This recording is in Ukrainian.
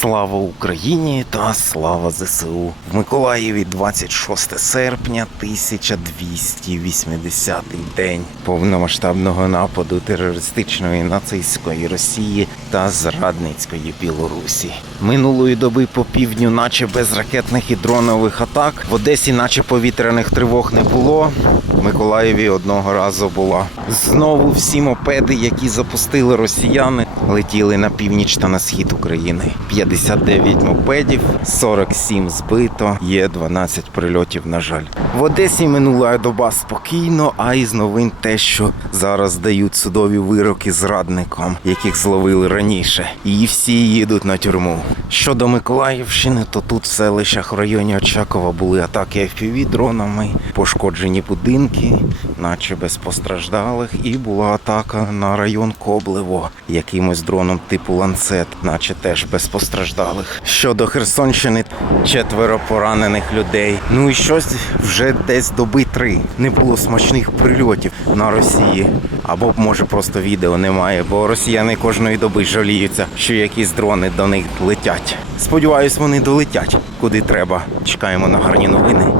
Слава Україні та слава ЗСУ. В Миколаєві 26 серпня 1280 день повномасштабного нападу терористичної нацистської Росії та зрадницької Білорусі. Минулої доби по півдню, наче без ракетних і дронових атак. В Одесі, наче повітряних тривог не було. В Миколаєві одного разу була. Знову всі мопеди, які запустили росіяни, летіли на північ та на схід України. 59 мопедів, 47 збито, є 12 прильотів, на жаль. В Одесі минула доба спокійно, а із новин те, що зараз дають судові вироки зрадникам, яких зловили раніше. І всі їдуть на тюрму. Щодо Миколаївщини, то тут в селищах в районі Очакова були атаки FPV дронами, пошкоджені будинки, наче без постраждалих, і була атака на район Коблево якимось дроном типу ланцет, наче теж без постраждалих. Щодо Херсонщини, четверо поранених людей. Ну і щось вже десь доби три. Не було смачних прильотів на Росії. Або може просто відео немає, бо росіяни кожної доби жаліються, що якісь дрони до них летять. Сподіваюсь, вони долетять куди треба. Чекаємо на гарні новини.